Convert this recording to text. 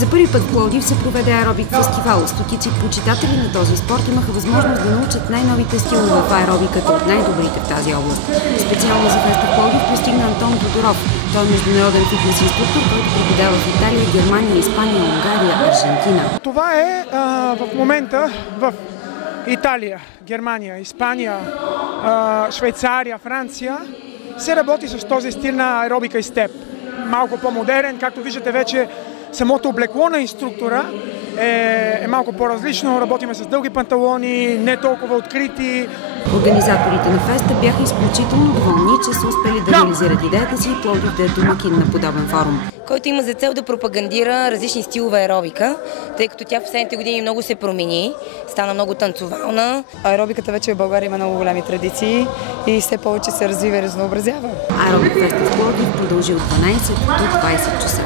За първи път в Пловдив се проведе аеробик фестивал. Стотици почитатели на този спорт имаха възможност да научат най-новите стилове в аеробиката от най-добрите в тази област. Специално за феста в Пловдив пристигна Антон Тодоров. Той е международен фитнес инструктор, който преподава в Италия, Германия, Испания, Унгария, Аржентина. Това е в момента в Италия, Германия, Испания, Швейцария, Франция. Се работи с този стил на аеробика и степ. Малко по-модерен, както виждате вече самото облекло на инструктора е малко по-различно. Работиме с дълги панталони, не толкова открити. Организаторите на феста бяха изключително доволни, че са успели да реализират идеята си и Пловдив да е домакин на подобен форум, който има за цел да пропагандира различни стилове аеробика, тъй като тя в последните години много се промени, стана много танцовална. Аеробиката вече в България има много големи традиции и все повече се развива и разнообразява. Аеробик феста в Пловдив продължи от 12 до 20 часа.